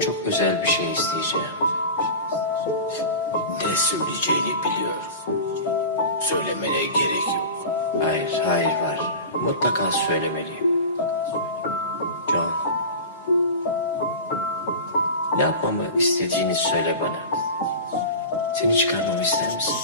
Çok özel bir şey isteyeceğim. Ne söyleyeceğini biliyorum. Söylemene gerek yok. Hayır, hayır var. Mutlaka söylemeliyim. John. Ne yapmamı istediğini söyle bana. Seni çıkarmamı ister misin?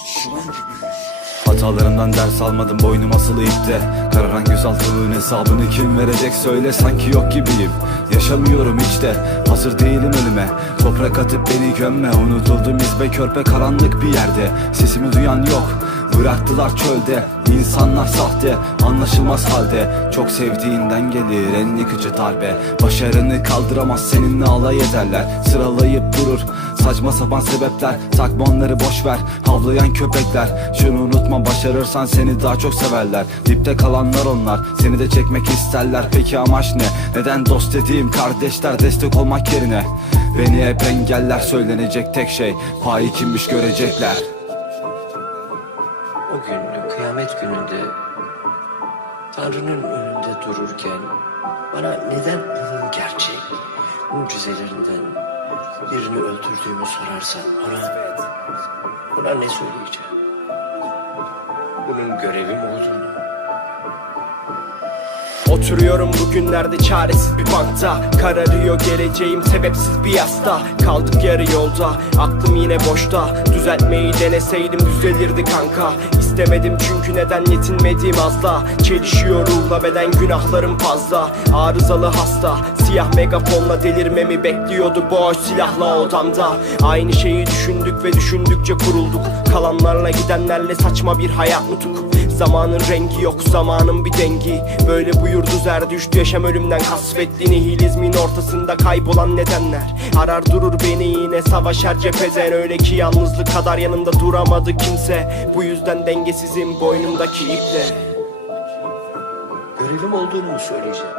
Hatalarımdan ders almadım boynum asılı ipte Kararan gözaltılığın hesabını kim verecek söyle sanki yok gibiyim Yaşamıyorum hiç de. Hazır değilim ölüme Toprak atıp beni gömme. Unutuldum izbe körpe karanlık bir yerde. Sesimi duyan yok. Bıraktılar çölde. İnsanlar sahte. Anlaşılmaz halde. Çok sevdiğinden gelir en yıkıcı darbe. Başarını kaldıramaz. Seninle alay ederler. Sıralayıp durur Saçma sapan sebepler Takma onları boş ver. Havlayan köpekler Şunu unutma başarırsan seni daha çok severler. Dipte kalanlar onlar Seni de çekmek isterler. Peki amaç ne? Neden dost dediğim kardeşler destek olmak yerine? Beni hep engeller söylenecek tek şey Payı kimmiş görecekler. O gün kıyamet gününde Tanrı'nın önünde dururken bana neden onun gerçek mucizelerinden birini öldürdüğümü sorarsan ona, ona ne söyleyeceğim? Bunun görevim olduğunu Oturuyorum bugünlerde çaresiz bir bankta. Kararıyor geleceğim sebepsiz bir yasta. Kaldık yarı yolda aklım yine boşta. Düzeltmeyi deneseydim düzelirdi kanka. İstemedim çünkü neden yetinmediğim azla. Çelişiyor ruhla beden günahlarım fazla. Arızalı hasta siyah megafonla delirmemi bekliyordu Boş silahla odamda. Aynı şeyi düşündük ve düşündükçe kurulduk. Kalanlarla gidenlerle saçma bir hayat nutuk. Zamanın rengi yok zamanın bir dengi. Böyle buyurdu Zerdüşt yaşam ölümden kasvetli nihilizmin ortasında kaybolan nedenler Arar durur beni yine savaşar cepheden Öyle ki yalnızlık kadar yanımda duramadı kimse Bu yüzden dengesizim boynumdaki iple görevim olduğunu mu söyleyeceğim?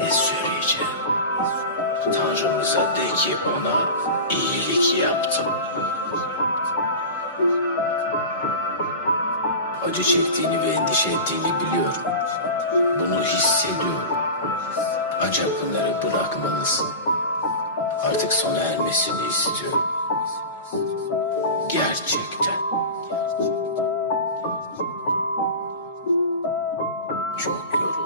Ne söyleyeceğim? Tanrımıza de ki ona iyilik yaptım acı çektiğini ve endişe ettiğini biliyorum. Bunu hissediyorum. Ancak bunları bırakmalısın. Artık sona ermesini istiyorum. Gerçekten. Çok yoruldum.